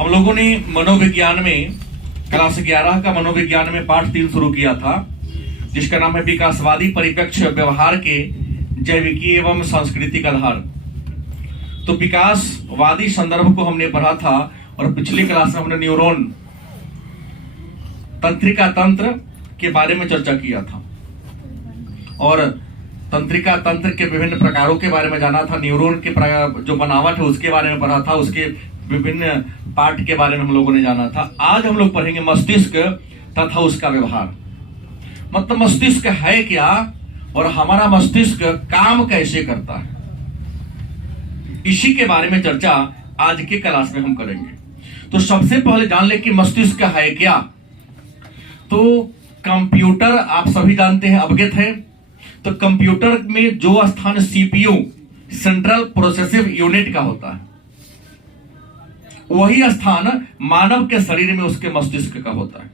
हम लोगों ने मनोविज्ञान में क्लास 11 का मनोविज्ञान में पाठ 3 शुरू किया था, जिसका नाम है विकासवादी परिप्रेक्ष्य व्यवहार के जैविकी एवं सांस्कृतिक आधार। तो विकासवादी संदर्भ को हमने पढ़ा था और पिछली क्लास में हमने न्यूरॉन तंत्रिका तंत्र के बारे में चर्चा किया था और तंत्रिका तंत्र के विभिन्न प्रकारों के बारे में जाना था। न्यूरॉन के जो बनावट है उसके बारे में पढ़ा था, उसके विभिन्न पार्ट के बारे में हम लोगों ने जाना था। आज हम लोग पढ़ेंगे मस्तिष्क तथा उसका व्यवहार। मतलब मस्तिष्क है क्या और हमारा मस्तिष्क काम कैसे करता है, इसी के बारे में चर्चा आज के क्लास में हम करेंगे। तो सबसे पहले जान ले कि मस्तिष्क है क्या। तो कंप्यूटर आप सभी जानते हैं, अवगत है। तो कंप्यूटर में जो स्थान सीपीयू सेंट्रल प्रोसेसिव यूनिट का होता है, वही स्थान मानव के शरीर में उसके मस्तिष्क का होता है।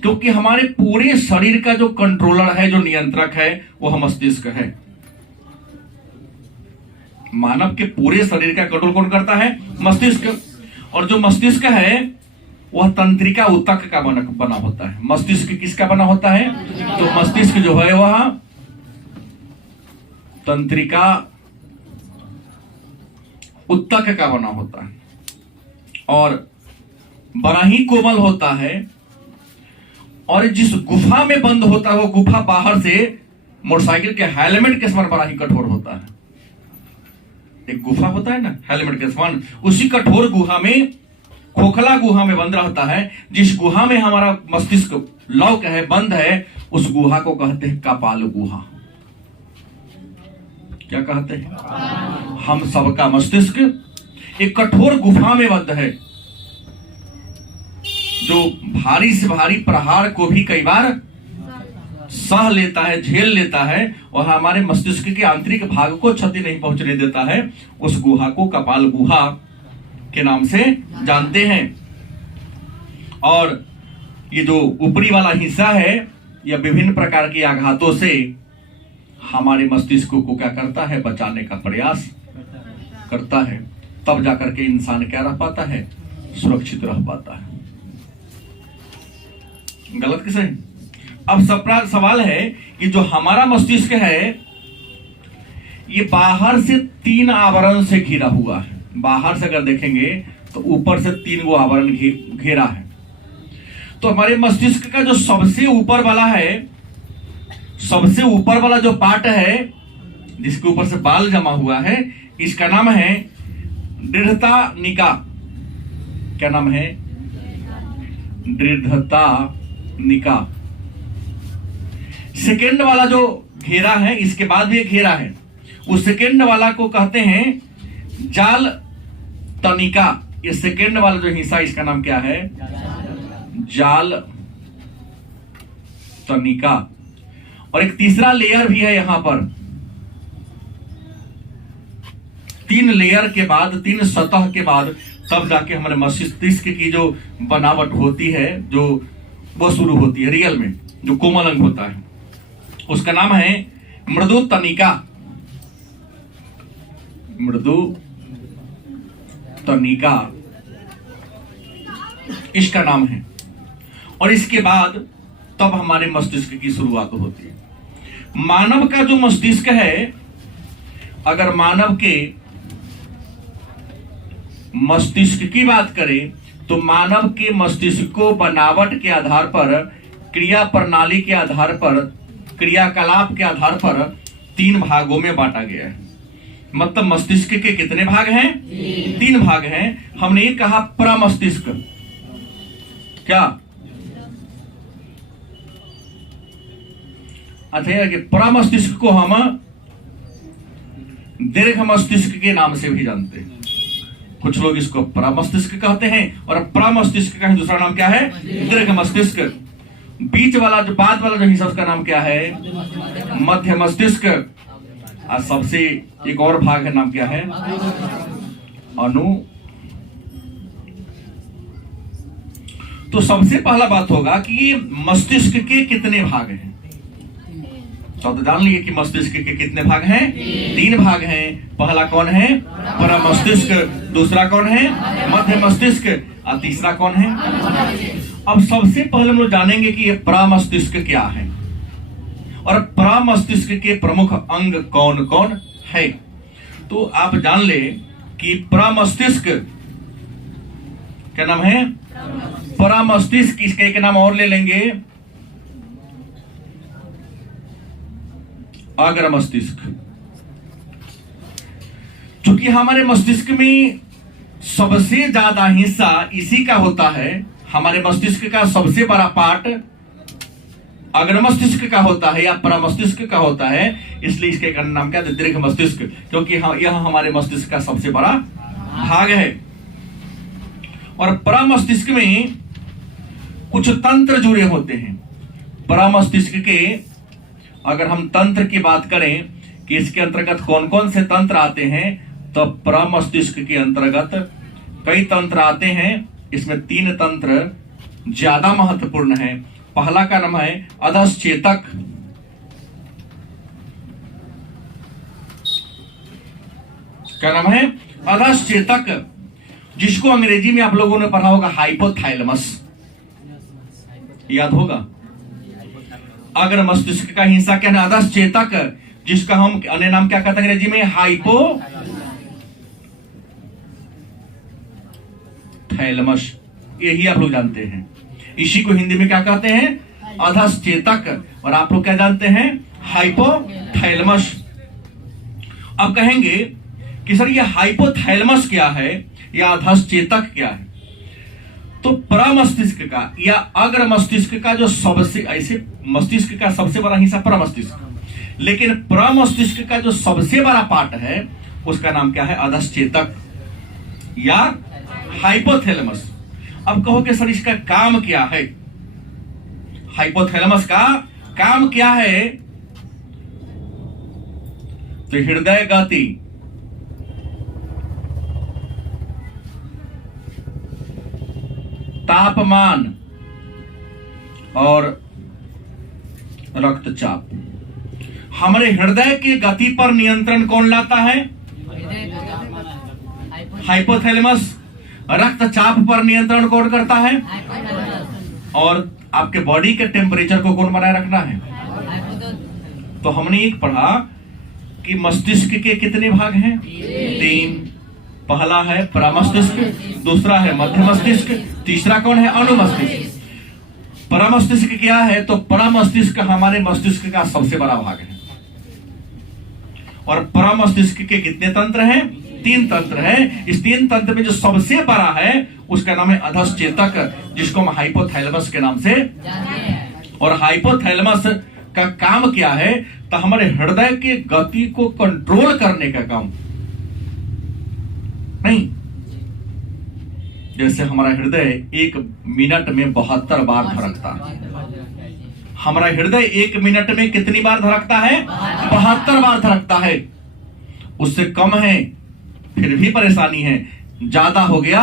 क्योंकि हमारे पूरे शरीर का जो कंट्रोलर है, जो नियंत्रक है, वह मस्तिष्क है। मानव के पूरे शरीर का कंट्रोल कौन करता है? मस्तिष्क। और जो मस्तिष्क है वह तंत्रिका ऊतक का बना होता है। मस्तिष्क किसका बना होता है? तो मस्तिष्क जो है वह तंत्रिका ऊतक का बना होता है और बड़ा ही कोमल होता है। और जिस गुफा में बंद होता है वो गुफा बाहर से मोटरसाइकिल के हेलमेट के समान बड़ा ही कठोर होता है। एक गुफा होता है ना हेलमेट के समान, उसी कठोर गुहा में, खोखला गुहा में बंद रहता है। जिस गुहा में हमारा मस्तिष्क लॉक है, बंद है, उस गुहा को कहते हैं कपाल गुहा। क्या कहते हैं? हम सबका मस्तिष्क एक कठोर गुफा में बंद है, जो भारी से भारी प्रहार को भी कई बार सह लेता है, झेल लेता है और हमारे मस्तिष्क के आंतरिक भाग को क्षति नहीं पहुंचने देता है। उस गुहा को कपाल गुहा के नाम से जानते हैं। और ये जो ऊपरी वाला हिस्सा है, यह विभिन्न प्रकार के आघातों से हमारे मस्तिष्क को क्या करता है? बचाने का प्रयास करता है। तब जाकर के इंसान क्या रह पाता है? सुरक्षित रह पाता है। गलत किसे? अब सवाल है कि जो हमारा मस्तिष्क है ये बाहर से 3 आवरण से घिरा हुआ है। बाहर से अगर देखेंगे तो ऊपर से 3 गो आवरण घेरा है। तो हमारे मस्तिष्क का जो सबसे ऊपर वाला है, सबसे ऊपर वाला जो पार्ट है जिसके ऊपर से बाल जमा हुआ है, इसका नाम है दृढ़ता निका। क्या नाम है? दृढ़ता निका। सेकेंड वाला जो घेरा है, इसके बाद भी एक घेरा है, उस सेकेंड वाला को कहते हैं जाल तनिका। ये सेकेंड वाला जो हिस्सा, इसका नाम क्या है? जाल तनिका। और एक तीसरा लेयर भी है यहां पर। 3 लेयर के बाद, 3 सतह के बाद तब जाके हमारे मस्तिष्क की जो बनावट होती है, जो वो शुरू होती है रियल में, जो कोमल अंग होता है, उसका नाम है मृदु तनिका। मृदु तनिका इसका नाम है। और इसके बाद तब हमारे मस्तिष्क की शुरुआत होती है। मानव का जो मस्तिष्क है, अगर मानव के मस्तिष्क की बात करें तो मानव के मस्तिष्क को बनावट के आधार पर, क्रिया प्रणाली के आधार पर, क्रियाकलाप के आधार पर 3 भागों में बांटा गया है। मतलब मस्तिष्क के कितने भाग हैं? 3 भाग हैं। हमने ये कहा प्रमस्तिष्क। क्या? अच्छा, कि प्रमस्तिष्क को हम दीर्घ मस्तिष्क के नाम से भी जानते हैं। कुछ लोग इसको प्रमस्तिष्क कहते हैं और प्रमस्तिष्क का दूसरा नाम क्या है? दीर्घ मस्तिष्क। बीच वाला जो बाद वाला जो हिस्सा, उसका नाम क्या है? मध्य मस्तिष्क। और सबसे एक और भाग है, नाम क्या है? अनु। तो सबसे पहला बात होगा कि मस्तिष्क के कितने भाग हैं? तो जान लिए कि मस्तिष्क के कितने भाग हैं? 3 भाग हैं। पहला कौन है? प्रमस्तिष्क। दूसरा कौन है? मध्य मस्तिष्क। और तीसरा कौन है? अब सबसे पहले हम लोग जानेंगे कि ये प्रमस्तिष्क क्या है और प्रमस्तिष्क के प्रमुख अंग कौन कौन है। तो आप जान ले कि प्रमस्तिष्क क्या नाम है? प्रमस्तिष्क। इसका एक नाम और ले लेंगे, अग्र मस्तिष्क। क्योंकि हमारे मस्तिष्क में सबसे ज्यादा हिस्सा इसी का होता है। हमारे मस्तिष्क का सबसे बड़ा पार्ट अग्र मस्तिष्क का होता है या प्रमस्तिष्क का होता है, इसलिए इसके नाम क्या है? दीर्घ मस्तिष्क। क्योंकि यह हमारे मस्तिष्क का सबसे बड़ा भाग है। और प्रमस्तिष्क में कुछ तंत्र जुड़े होते हैं। प्रमस्तिष्क के अगर हम तंत्र की बात करें कि इसके अंतर्गत कौन कौन से तंत्र आते हैं, तो प्रमस्तिष्क के अंतर्गत कई तंत्र आते हैं। इसमें 3 तंत्र ज्यादा महत्वपूर्ण है। पहला का नाम है अधश्चेतक। क्या नाम है? अधश्चेतक, जिसको अंग्रेजी में आप लोगों ने पढ़ा होगा हाइपोथैलेमस, याद होगा। अग्र मस्तिष्क का हिस्सा क्या है? अधश्चेतक, जिसका हम अन्य नाम क्या कहते हैं अंग्रेजी में? हाइपोथैलेमस। यही आप लोग जानते हैं। इसी को हिंदी में क्या कहते हैं? अधश्चेतक। और आप लोग क्या जानते हैं? हाइपोथैलेमस। अब कहेंगे कि सर ये हाइपोथैलेमस क्या है या अधश्चेतक क्या है? तो प्रमस्तिष्क का या अग्र मस्तिष्क का जो सबसे, ऐसे मस्तिष्क का सबसे बड़ा हिस्सा प्रमस्तिष्क, लेकिन प्रमस्तिष्क का जो सबसे बड़ा पार्ट है उसका नाम क्या है? अधश्चेतक या हाइपोथैलेमस। अब कहो कि सर इसका काम क्या है? हाइपोथैलेमस का काम क्या है? तो हृदय गति, तापमान और रक्तचाप। हमारे हृदय की गति पर नियंत्रण कौन लाता है? हाइपोथैलेमस। रक्तचाप पर नियंत्रण कौन करता है? और आपके बॉडी के टेम्परेचर को कौन बनाए रखना है? तो हमने एक पढ़ा कि मस्तिष्क के कितने भाग हैं? 3। पहला है प्रमस्तिष्क, दूसरा है मध्य मस्तिष्क, तीसरा कौन है? अनुमस्तिष्क। प्रमस्तिष्क क्या है? तो प्रमस्तिष्क हमारे मस्तिष्क का सबसे बड़ा भाग है। और प्रमस्तिष्क के कितने तंत्र हैं? 3 तंत्र है। इस 3 तंत्र में जो सबसे बड़ा है उसका नाम है अधश्चेतक, जिसको हम हाइपोथैलेमस के नाम से। और हाइपोथैलेमस का काम क्या है? तो हमारे हृदय के गति को कंट्रोल करने का काम। नहीं, जैसे हमारा हृदय 1 मिनट में 72 बार धड़कता है। हमारा हृदय 1 मिनट में कितनी बार धड़कता है? 72 बार धड़कता है। उससे कम है फिर भी परेशानी है, ज्यादा हो गया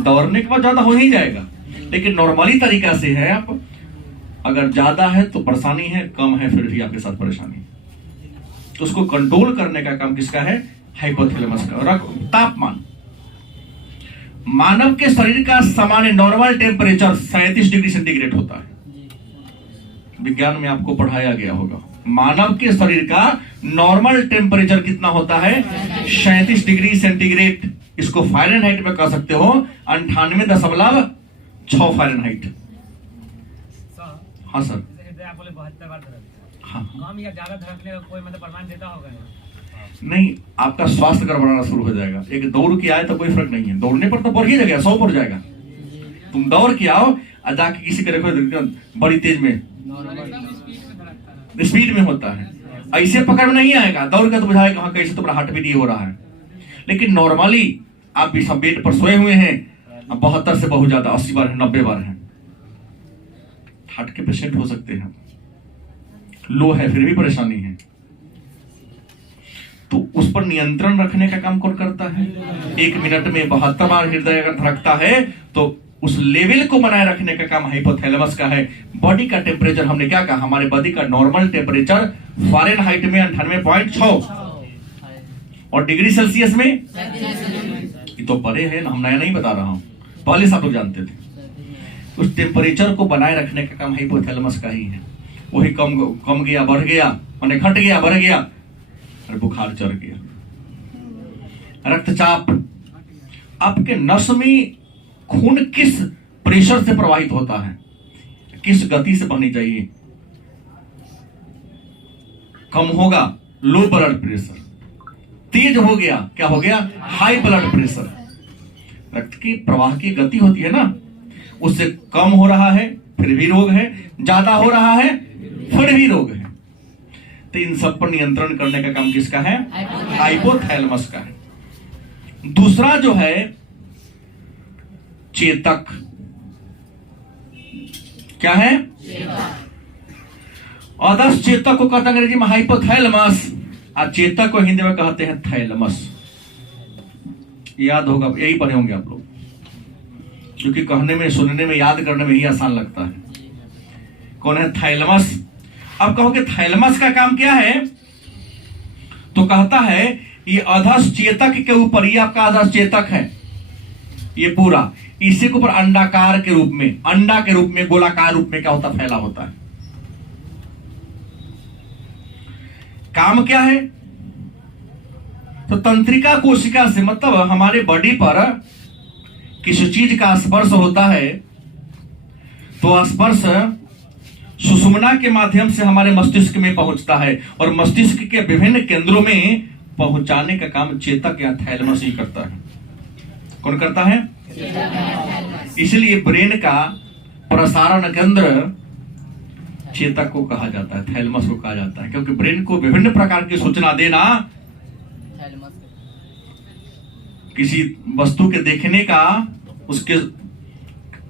दौड़ने के बाद ज्यादा हो ही जाएगा। लेकिन नॉर्मली तरीका से है, आप अगर ज्यादा है तो परेशानी है, कम है फिर भी आपके साथ परेशानी है। तो उसको कंट्रोल करने का काम किसका है? हाइपोथैलेमस का। तापमान, मानव के शरीर का सामान्य नॉर्मल टेम्परेचर 37 डिग्री सेंटीग्रेड होता है। विज्ञान में आपको पढ़ाया गया होगा, मानव के शरीर का नॉर्मल टेम्परेचर कितना होता है? 37 डिग्री सेंटीग्रेड। इसको फ़ारेनहाइट में कह सकते हो 98.6 फ़ारेनहाइट। हाँ सर। हाँ, ज्यादा धड़कने का कोई मतलब प्रमाण देता होगा? नहीं, आपका स्वास्थ्य गड़बड़ाना शुरू हो जाएगा। एक दौड़ के आए तो कोई फर्क नहीं है, दौड़ने पर तो बढ़ ही जाएगा, 100 बढ़ जाएगा। तुम दौड़ के आओ और जाके किसी के देखो बड़ी तेज में, स्पीड में होता है, ऐसे पकड़ में नहीं आएगा। दौड़ का तो बुझाएगा हाँ कैसे तुम्हारा हार्ट बीट हो रहा है। लेकिन नॉर्मली आप भी सब बेड पर सोए हुए हैं, 72 से बहुत ज्यादा 80 बार है, 90 बार है, हार्ट के पेशेंट हो सकते हैं। लो है फिर भी परेशानी है, तो उस पर नियंत्रण रखने का काम कौन करता है? 1 मिनट में 72 बार हृदय अगर धड़कता है तो उस लेवल को बनाए रखने का काम हाइपोथैलेमस का है। बॉडी का टेम्परेचर हमने क्या कहा, हमारे बॉडी का नॉर्मल टेम्परेचर फ़ारेनहाइट में 98.6 और डिग्री सेल्सियस में, ये तो परे है ना, हम नया नहीं बता रहा हूं, पहले सब लोग जानते थे। उस टेम्परेचर को बनाए रखने का काम हाइपोथैलेमस का ही है। वही कम गया बढ़ गया, माने घट गया बढ़ गया, और बुखार चढ़ गया, रक्तचाप, आपके नस में खून किस प्रेशर से प्रवाहित होता है, किस गति से बहनी चाहिए, कम होगा लो ब्लड प्रेशर, तेज हो गया क्या हो गया, हाई ब्लड प्रेशर। रक्त की प्रवाह की गति होती है ना, उससे कम हो रहा है फिर भी रोग है, ज्यादा हो रहा है फिर भी रोग है। तो इन सब पर नियंत्रण करने का काम किसका है, हाइपोथैलेमस का है। दूसरा जो है चेतक, क्या है, अदस चेतक को कहते हैं अंग्रेजी में हाइपोथैलेमस, और चेतक को हिंदी में कहते हैं थैलेमस। याद होगा, यही पढ़े होंगे आप लोग, क्योंकि कहने में सुनने में याद करने में ही आसान लगता है। कौन है, थैलेमस। अब कहोगे थैलेमस का काम क्या है, तो कहता है ये अधस चेतक के ऊपर, ये आपका अधस चेतक है, ये पूरा इसी के ऊपर अंडाकार के रूप में, अंडा के रूप में, गोलाकार रूप में क्या होता, फैला होता है। काम क्या है, तो तंत्रिका कोशिका से, मतलब हमारे बॉडी पर किसी चीज का स्पर्श होता है तो स्पर्श सुषुम्ना के माध्यम से हमारे मस्तिष्क में पहुंचता है, और मस्तिष्क के विभिन्न केंद्रों में पहुंचाने का काम चेतक या थैलेमस ही करता है। कौन करता है, इसलिए ब्रेन का प्रसारण केंद्र चेतक को कहा जाता है, थैलेमस को कहा जाता है, क्योंकि ब्रेन को विभिन्न प्रकार की सूचना देना, किसी वस्तु के देखने का, उसके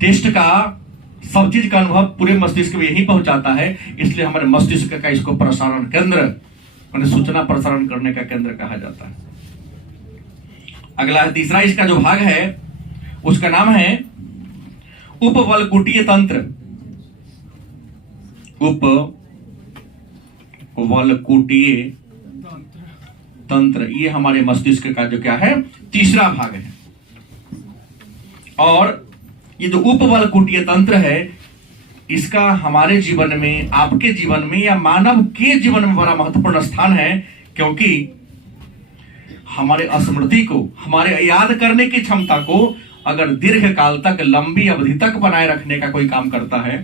टेस्ट का, सब चीज का अनुभव पूरे मस्तिष्क में यही पहुंचाता है। इसलिए हमारे मस्तिष्क का इसको प्रसारण केंद्र, माने सूचना प्रसारण करने का केंद्र कहा जाता है। अगला है तीसरा, इसका जो भाग है उसका नाम है उपवलकुटीय तंत्र। उपवलकुटीय तंत्र, ये हमारे मस्तिष्क का जो क्या है, तीसरा भाग है। और ये जो उपवलकुटीय तंत्र है, इसका हमारे जीवन में, आपके जीवन में, या मानव के जीवन में बड़ा महत्वपूर्ण स्थान है, क्योंकि हमारे स्मृति को, हमारे याद करने की क्षमता को अगर दीर्घ काल तक, लंबी अवधि तक बनाए रखने का कोई काम करता है,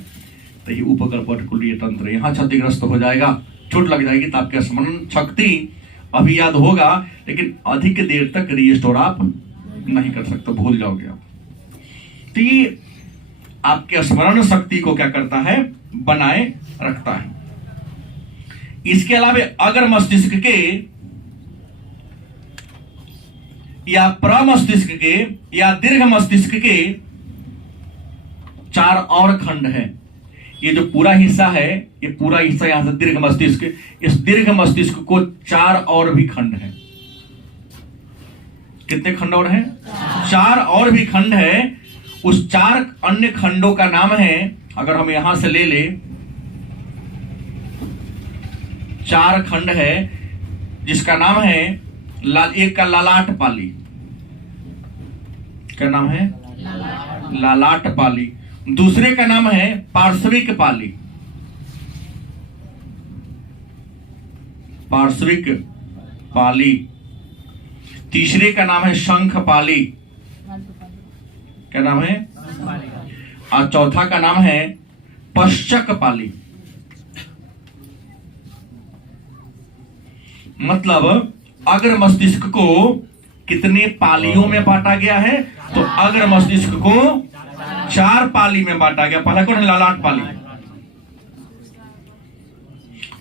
तो ये उपवलकुटीय तंत्र यहां क्षतिग्रस्त हो जाएगा, चोट लग जाएगी, तो आपके स्मरण शक्ति अभी याद होगा, लेकिन अधिक देर तक रिस्टोर आप नहीं कर सकते, भूल जाओगे आप। तो ये आपके स्मरण शक्ति को क्या करता है, बनाए रखता है। इसके अलावा अगर मस्तिष्क के या प्रमस्तिष्क के या दीर्घ मस्तिष्क के 4 और खंड है। ये जो पूरा हिस्सा है, ये पूरा हिस्सा यहां से दीर्घ मस्तिष्क, इस दीर्घ मस्तिष्क को 4 और भी खंड है। कितने खंड और हैं? 4 और भी खंड है। उस 4 अन्य खंडों का नाम है, अगर हम यहां से ले ले, 4 खंड है जिसका नाम है एक का ललाट पाली। क्या नाम है? ललाट पाली। दूसरे का नाम है पार्श्विक पाली। पार्श्विक पाली। तीसरे का नाम है शंख पाली। क्या नाम है? और चौथा का नाम है पश्चक पाली। मतलब अग्र मस्तिष्क को कितने पालियों में बांटा गया है? तो अग्र मस्तिष्क को 4 पाली में बांटा गया। पहला कौन है? ललाट पाली।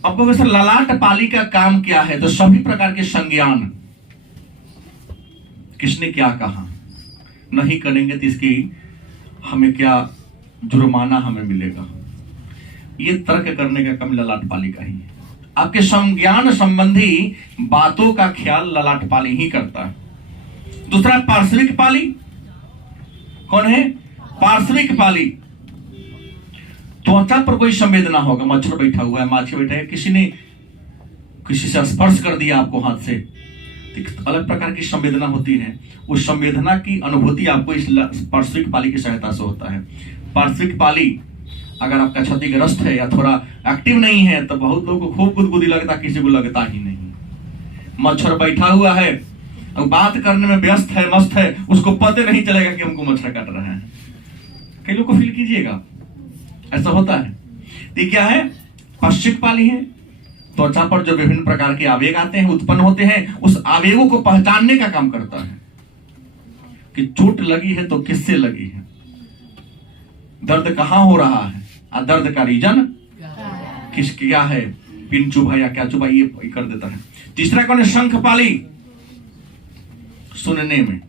अब प्रोफेसर ललाट पाली का काम क्या है? तो सभी प्रकार के संज्ञान, किसने क्या कहा, नहीं करेंगे तो इसकी हमें क्या जुर्माना हमें मिलेगा, ये तर्क करने का काम ललाट पाली का ही है। आपके संज्ञान संबंधी बातों का ख्याल ललाट पाली ही करता है। दूसरा पार्श्विक पाली कौन है? पार्श्विक पाली, त्वचा पर कोई संवेदना होगा, मच्छर बैठा हुआ है, माछी बैठा है, किसी ने किसी से स्पर्श कर दिया आपको हाथ से, एक अलग प्रकार की संवेदना होती है। उस संवेदना की अनुभूति आपको इस पार्श्विक पाली की सहायता से होता है। पार्श्विक पाली अगर आपका क्षतिग्रस्त है या थोड़ा एक्टिव नहीं है तो बहुत लोगों को खूब गुदगुदी लगता, किसी को लगता ही नहीं। मच्छर बैठा हुआ है, अब बात करने में व्यस्त है, मस्त है, उसको पता नहीं चलेगा कि हमको मच्छर काट रहा है। कई लोग को फील कीजिएगा, ऐसा होता है। ये क्या है? पार्श्विक पाली है। त्वचा पर जो विभिन्न प्रकार के आवेग आते हैं, उत्पन्न होते हैं, उस आवेगों को पहचानने का काम करता है कि चोट लगी है तो किससे लगी है, दर्द कहां हो रहा है, और दर्द का रीजन किस क्या है, पिन चुभा या क्या चुभा, ये कर देता है। तीसरा कौन है? शंख पाली, सुनने में।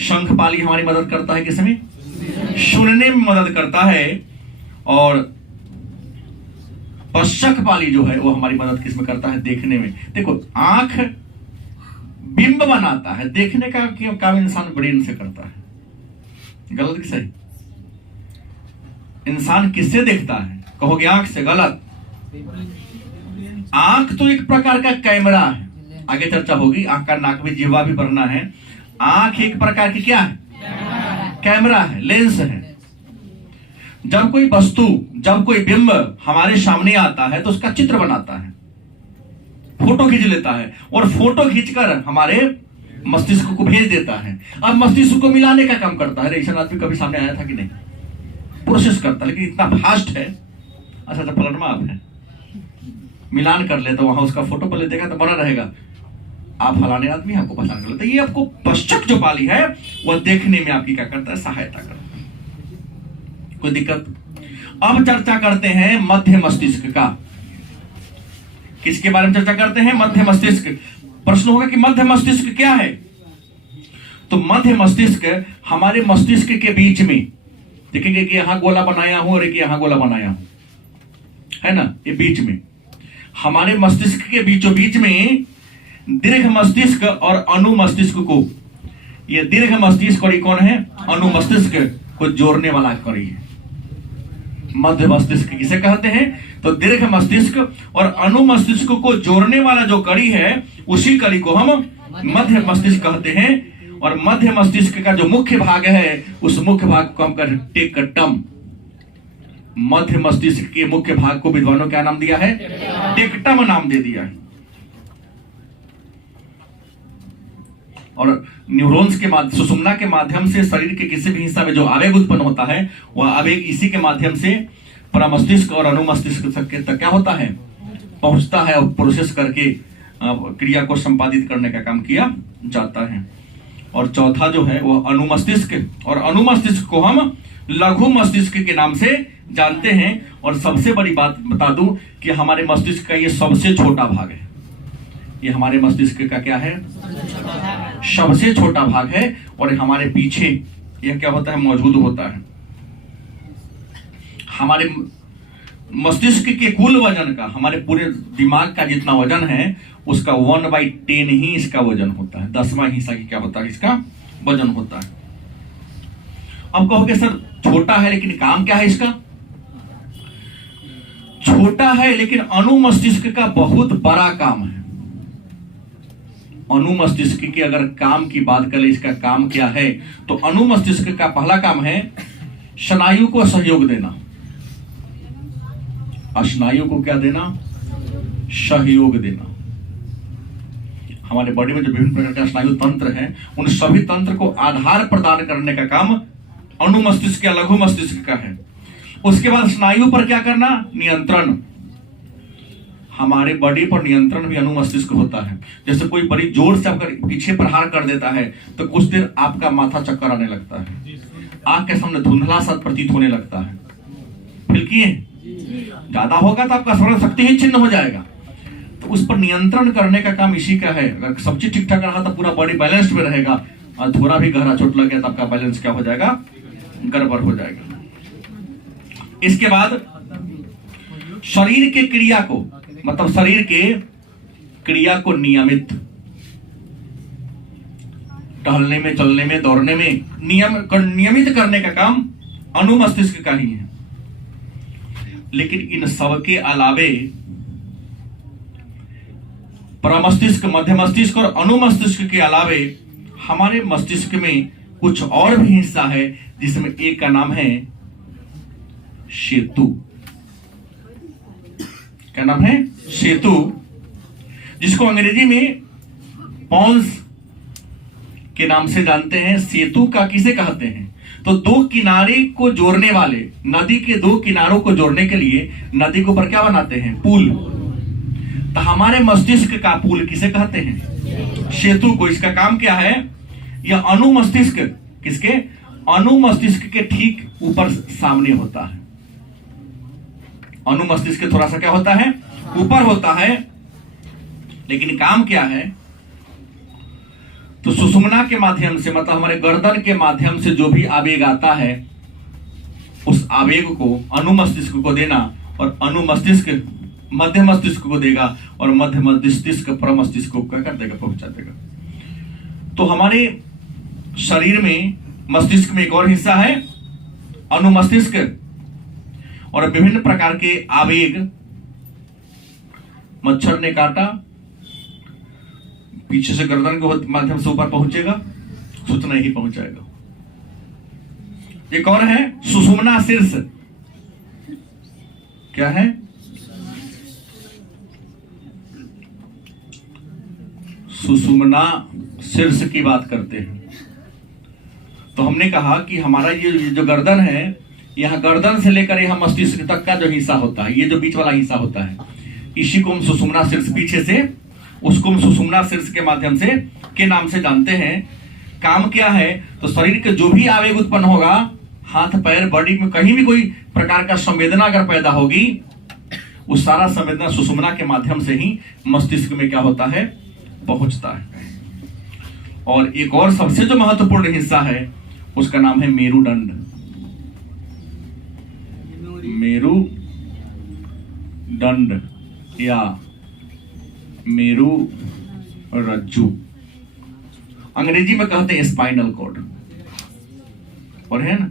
शंख पाली हमारी मदद करता है किसमें? सुनने में मदद करता है। और पश्चक पाली जो है वो हमारी मदद किसमें करता है? देखने में। देखो, आंख बिंब बनाता है, देखने का काम इंसान ब्रेन से करता है। गलत कि सही? इंसान किससे देखता है? कहोगे आंख से, गलत। आंख तो एक प्रकार का कैमरा है, आगे चर्चा होगी। आंख का नाक भी, जिह्वा भी भरना है। आंख एक प्रकार की क्या है? कैमरा है, लेंस है। जब कोई वस्तु, जब कोई बिंब हमारे सामने आता है तो उसका चित्र बनाता है, फोटो खींच लेता है, और फोटो खींचकर हमारे मस्तिष्क को भेज देता है। अब मस्तिष्क को मिलाने का काम करता है। ऐसा आदमी कभी सामने आया था कि नहीं? प्रोसेस करता है, लेकिन इतना फास्ट है। अच्छा पलटमा आप है, मिलान कर ले तो वहां उसका फोटो पहले देखा तो बना रहेगा, आप फलाने आदमी, आपको पहचान कर लेते। ये आपको पश्चक जो पाली है वह देखने में आपकी क्या करता है? सहायता करता है। कोई दिक्कत? अब चर्चा करते हैं मध्य मस्तिष्क का। किसके बारे में चर्चा करते हैं? मध्य मस्तिष्क। प्रश्न होगा कि मध्य मस्तिष्क क्या है? तो मध्य मस्तिष्क हमारे मस्तिष्क के बीच में, देखेंगे कि यहां गोला बनाया हूं और एक यहां गोला बनाया हूं, है ना, ये बीच में हमारे मस्तिष्क के बीचों बीच में दीर्घ मस्तिष्क और अनु मस्तिष्क को, ये दीर्घ मस्तिष्क और ये कौन है? अनु मस्तिष्क को जोड़ने वाला कड़ी है। मध्य मस्तिष्क किसे कहते हैं? तो दीर्घ मस्तिष्क और अनु मस्तिष्क को जोड़ने वाला जो कड़ी है, उसी कड़ी को हम मध्य मस्तिष्क कहते हैं। और मध्य मस्तिष्क का जो मुख्य भाग है, उस मुख्य भाग को हम कहते हैं टेक्टम। मध्य मस्तिष्क के मुख्य भाग को विद्वानों क्या नाम दिया है? टेक्टम नाम दे दिया है। और न्यूरॉन्स के माध्यम, सुषुम्ना के माध्यम से शरीर के किसी भी हिस्सा में जो आवेग उत्पन्न होता है, वह आवेग इसी के माध्यम से प्रमस्तिष्क और अनुमस्तिष्क तक क्या होता है? पहुंचता है, और प्रोसेस करके क्रिया को संपादित करने का काम किया जाता है। और चौथा जो है वह अनुमस्तिष्क, और अनुमस्तिष्क को हम लघु मस्तिष्क के नाम से जानते हैं। और सबसे बड़ी बात बता दूं कि हमारे मस्तिष्क का ये सबसे छोटा भाग है। ये हमारे मस्तिष्क का क्या है? सबसे छोटा भाग है। और हमारे पीछे यह क्या होता है? मौजूद होता है। हमारे मस्तिष्क के कुल वजन का, हमारे पूरे दिमाग का जितना वजन है, उसका 1/10 ही इसका वजन होता है। 10वां हिस्सा की क्या होता है? इसका वजन होता है। अब कहोगे सर छोटा है लेकिन काम क्या है इसका? छोटा है लेकिन अनुमस्तिष्क का बहुत बड़ा काम है। अनुमस्तिष्क की अगर काम की बात करें, इसका काम क्या है, तो अनुमस्तिष्क का पहला काम है स्नायु को सहयोग देना। स्नायु को क्या देना? सहयोग देना। हमारे बॉडी में जो विभिन्न प्रकार का स्नायु तंत्र है, उन सभी तंत्र को आधार प्रदान करने का काम अनुमस्तिष्क या लघु मस्तिष्क का है। उसके बाद स्नायु पर क्या करना? नियंत्रण। हमारे बॉडी पर नियंत्रण भी अनुमस्तिष्क होता है। जैसे कोई बड़ी जोर से अगर पीछे प्रहार कर देता है तो कुछ देर आपका माथा चक्कर आने लगता है, आंख के सामने धुंधला सा प्रतीत होने लगता है। फील किए? ज्यादा होगा तो आपका स्मरण शक्ति ही छिन्न हो जाएगा। तो उस पर नियंत्रण करने का काम इसी का है। अगर सब चीज ठीक ठाक रहा तो पूरा बॉडी बैलेंस्ड में रहेगा, और थोड़ा भी गहरा चोट लग गया तो आपका बैलेंस क्या हो जाएगा? गड़बड़ हो जाएगा। इसके बाद शरीर के क्रिया को, मतलब शरीर के क्रिया को नियमित टहलने में, चलने में, दौड़ने में नियमित करने का काम अनुमस्तिष्क का ही है। लेकिन इन सब के अलावे प्रमस्तिष्क, मध्य मस्तिष्क और अनुमस्तिष्क के अलावे हमारे मस्तिष्क में कुछ और भी हिस्सा है, जिसमें एक का नाम है सेतु। क्या नाम है? सेतु, जिसको अंग्रेजी में पॉन्स के नाम से जानते हैं। सेतु का किसे कहते हैं? तो दो किनारे को जोड़ने वाले, नदी के दो किनारों को जोड़ने के लिए नदी के ऊपर क्या बनाते हैं? पुल। तो हमारे मस्तिष्क का पुल किसे कहते हैं? सेतु को। इसका काम क्या है? यह अनुमस्तिष्क, किसके? अनुमस्तिष्क के ठीक ऊपर सामने होता है। अनुमस्तिष्क थोड़ा सा क्या होता है? ऊपर होता है। लेकिन काम क्या है? तो सुषुम्ना के माध्यम से, मतलब हमारे गर्दन के माध्यम से जो भी आवेग आता है, उस आवेग को अनुमस्तिष्क को देना, और अनुमस्तिष्क मध्य मस्तिष्क को देगा, और मध्य मस्तिष्क प्रमस्तिष्क को क्या कर देगा? पहुंचा देगा। तो हमारे शरीर में मस्तिष्क में एक और हिस्सा है अनुमस्तिष्क, और विभिन्न प्रकार के आवेग, मच्छर ने काटा, पीछे से गर्दन के माध्यम से ऊपर पहुंचेगा, सूचना ही पहुंचाएगा। एक और है सुषुम्ना शीर्ष। क्या है? सुषुम्ना शीर्ष की बात करते हैं। तो हमने कहा कि हमारा ये जो गर्दन है, यहाँ गर्दन से लेकर यहाँ मस्तिष्क तक का जो हिस्सा होता है, ये जो बीच वाला हिस्सा होता है, इसी को हम सुषुम्ना शीर्ष, पीछे से उसको हम सुषुम्ना शीर्ष के माध्यम से के नाम से जानते हैं। काम क्या है? तो शरीर के जो भी आवेग उत्पन्न होगा, हाथ पैर बॉडी में कहीं भी कोई प्रकार का संवेदना अगर पैदा होगी, उस सारा संवेदना सुषुम्ना के माध्यम से ही मस्तिष्क में क्या होता है? पहुंचता है। और एक और सबसे जो महत्वपूर्ण हिस्सा है, उसका नाम है मेरुदंड। मेरुदंड या मेरु रज्जु, अंग्रेजी में कहते हैं स्पाइनल कॉर्ड। और है ना,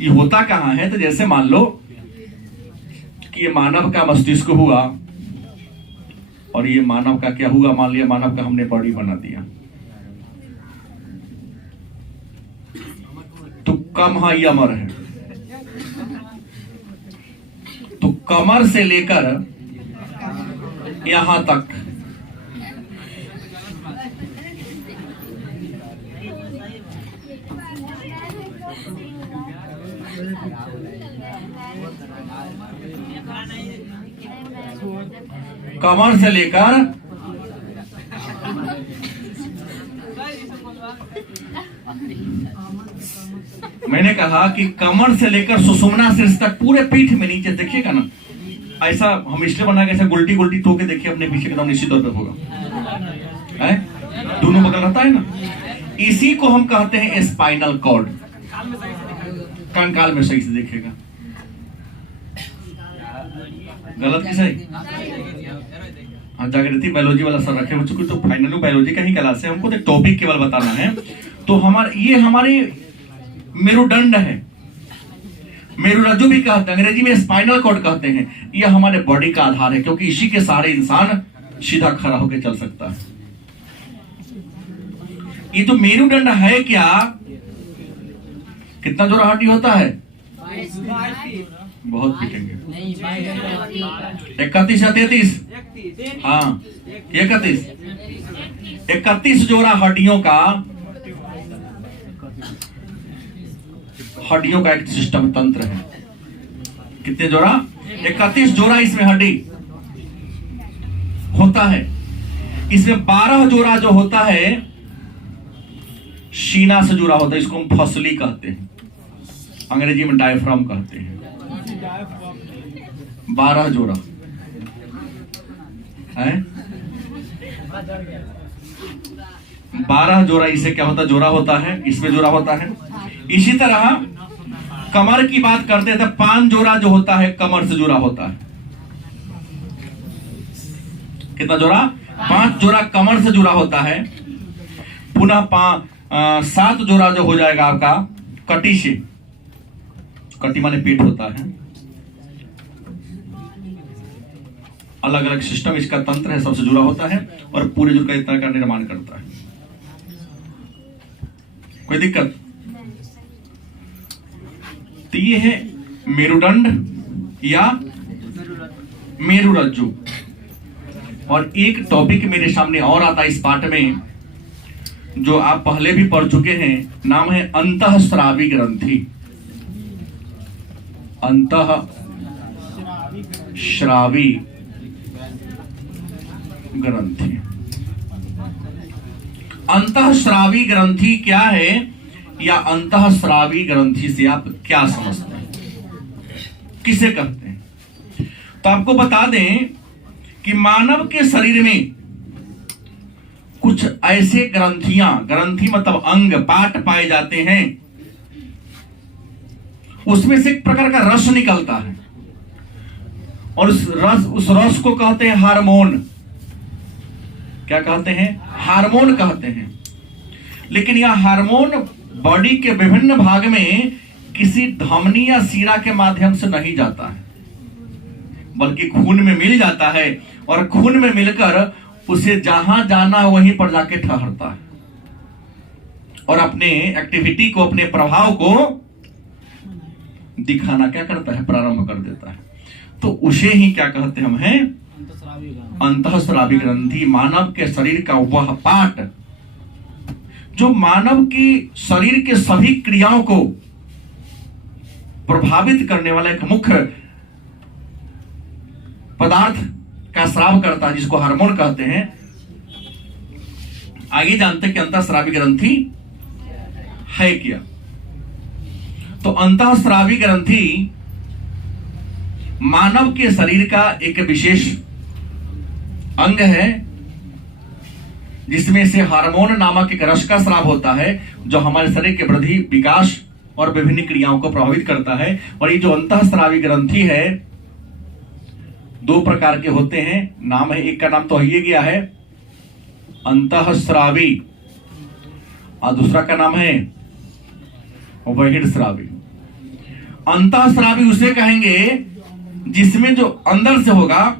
ये होता कहां है? तो जैसे मान लो कि ये मानव का मस्तिष्क हुआ, और ये मानव का क्या हुआ? मान लिया मानव का हमने बॉडी बना दिया, तो कम ये अमर है। तो कमर से लेकर यहां तक कमर से लेकर मैंने कहा कि कमर से लेकर सुषुम्ना शीर्ष तक पूरे पीठ में नीचे देखिएगा ना, ऐसा हम इसलिए बना के ऐसा गुलटी गुलटी ठोक के देखिए अपने पीछे एकदम निश्चित तौर पे होगा, है? दोनों बगल रहता है ना, इसी को हम कहते हैं स्पाइनल कॉर्ड। कंकाल में सही से देखिएगा, गलत की सही? हाँ, जागृति बायोलॉजी वाला सर रखे बच्चों को, तो फाइनली बायोलॉजी का ही क्लास है, हमको तो टॉपिक केवल बताना है। तो ये हमारे मेरुदंड है, मेरुरज्जु भी कहते हैं, अंग्रेजी में स्पाइनल कॉर्ड कहते हैं। यह हमारे बॉडी का आधार है, क्योंकि इसी के सहारे इंसान सीधा खड़ा होकर चल सकता है। ये जो मेरुदंड है क्या, कितना जोड़ा हड्डी होता है? बहुत पीटेंगे। 31 या 33? हाँ, 31 जोड़ा हड्डियों का एक सिस्टम तंत्र है। कितने जोड़ा? 31 जोड़ा इसमें हड्डी होता है। इसमें 12 जोड़ा जो होता है सीना से जुड़ा होता है, इसको हम फसली कहते हैं, अंग्रेजी में डायफ्राम कहते हैं। 12 जोड़ा है, 12 जोड़ा इसे क्या होता? जोड़ा होता है, इसमें जोड़ा होता है। इसी तरह कमर की बात करते हैं तो 5 जोड़ा जो होता है कमर से जुड़ा होता है। कितना जोड़ा? 5 जोड़ा कमर से जुड़ा होता है। पुनः 7 जोड़ा जो हो जाएगा आपका कटी से, कटी माने पेट होता है, अलग अलग सिस्टम इसका तंत्र है, सबसे जुड़ा होता है और पूरे जुड़ का इतना का निर्माण करता है। कोई दिक्कत? तो ये है मेरुदंड या मेरुरज्जु। और एक टॉपिक मेरे सामने और आता है इस पाठ में, जो आप पहले भी पढ़ चुके हैं, नाम है अंतःस्रावी ग्रंथि। अंतःस्रावी ग्रंथि। अंतःस्रावी ग्रंथि क्या है, या अंतःस्रावी ग्रंथि से आप क्या समझते हैं, किसे कहते हैं? तो आपको बता दें कि मानव के शरीर में कुछ ऐसे ग्रंथियां, ग्रंथि मतलब अंग, पार्ट पाए जाते हैं, उसमें से एक प्रकार का रस निकलता है और उस रस को कहते हैं हार्मोन। क्या कहते हैं? हार्मोन कहते हैं। लेकिन यह हार्मोन बॉडी के विभिन्न भाग में किसी धमनी या सीरा के माध्यम से नहीं जाता है, बल्कि खून में मिल जाता है और खून में मिलकर उसे जहां जाना है वहीं पर जाके ठहरता है और अपने एक्टिविटी को, अपने प्रभाव को दिखाना क्या करता है, प्रारंभ कर देता है। तो उसे ही क्या कहते हम हैं? अंतःस्रावी ग्रंथि। मानव के शरीर का वह पार्ट जो मानव की शरीर के सभी क्रियाओं को प्रभावित करने वाला एक मुख्य पदार्थ का स्राव करता है, जिसको हार्मोन कहते हैं। आगे जानते हैं कि अंतःस्रावी ग्रंथि है क्या। तो अंतःस्रावी ग्रंथि मानव के शरीर का एक विशेष अंग है, जिसमें से हार्मोन नामक एक रस का स्राव होता है, जो हमारे शरीर के वृद्धि, विकास और विभिन्न क्रियाओं को प्रभावित करता है। और ये जो अंतःस्रावी ग्रंथि है, 2 प्रकार के होते हैं। नाम है, एक का नाम तो ये गया है अंतःस्रावी और दूसरा का नाम है बहिर्स्रावी। अंतःस्रावी उसे कहेंगे जिसमें जो अंदर से होगा,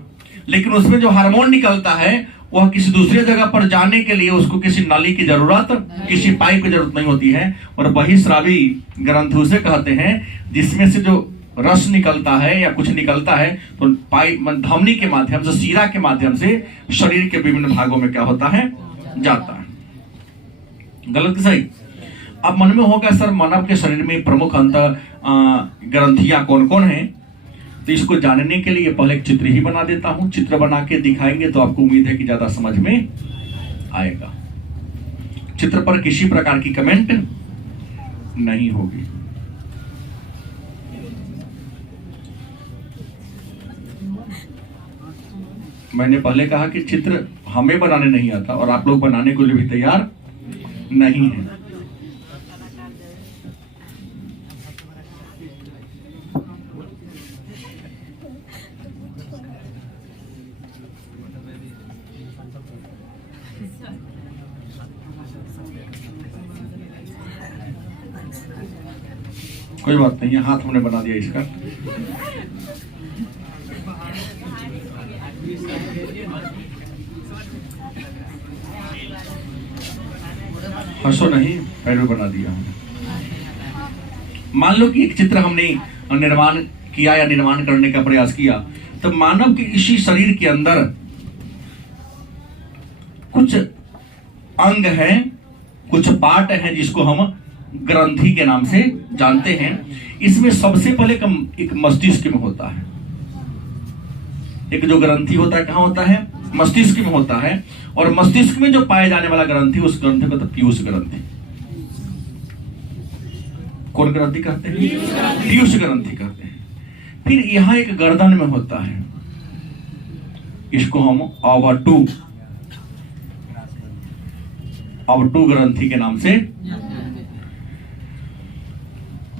लेकिन उसमें जो हार्मोन निकलता है वह किसी दूसरे जगह पर जाने के लिए उसको किसी नली की जरूरत, किसी पाइप की जरूरत नहीं होती है। और बहिर्स्रावी ग्रंथि उसे कहते हैं जिसमें से जो रस निकलता है या कुछ निकलता है तो पाइप, धमनी के माध्यम से, सीरा के माध्यम से शरीर के विभिन्न भागों में क्या होता है, जाता है। गलत कि सही? अब मन में होगा सर मानव के शरीर में प्रमुख ग्रंथियां कौन कौन है? तो इसको जानने के लिए पहले एक चित्र ही बना देता हूं। चित्र बना के दिखाएंगे तो आपको उम्मीद है कि ज्यादा समझ में आएगा। चित्र पर किसी प्रकार की कमेंट नहीं होगी। मैंने पहले कहा कि चित्र हमें बनाने नहीं आता और आप लोग बनाने के लिए भी तैयार नहीं है। कोई बात नहीं है, हाथ हमने बना दिया इसका। हंसो नहीं, पैरों बना दिया हमने। मान लो कि एक चित्र हमने निर्माण किया या निर्माण करने का प्रयास किया, तो मानव के इसी शरीर के अंदर कुछ अंग हैं, कुछ पार्ट हैं जिसको हम ग्रंथि के नाम से जानते हैं। इसमें सबसे पहले एक मस्तिष्क में होता है। एक जो ग्रंथि होता है, कहां होता है? मस्तिष्क में होता है। और मस्तिष्क में जो पाए जाने वाला ग्रंथि, उस ग्रंथि को तो पीयूष ग्रंथि। कौन ग्रंथि कहते हैं? पीयूष ग्रंथि कहते हैं। फिर यहां एक गर्दन में होता है, इसको हम अवटु ग्रंथि के नाम से।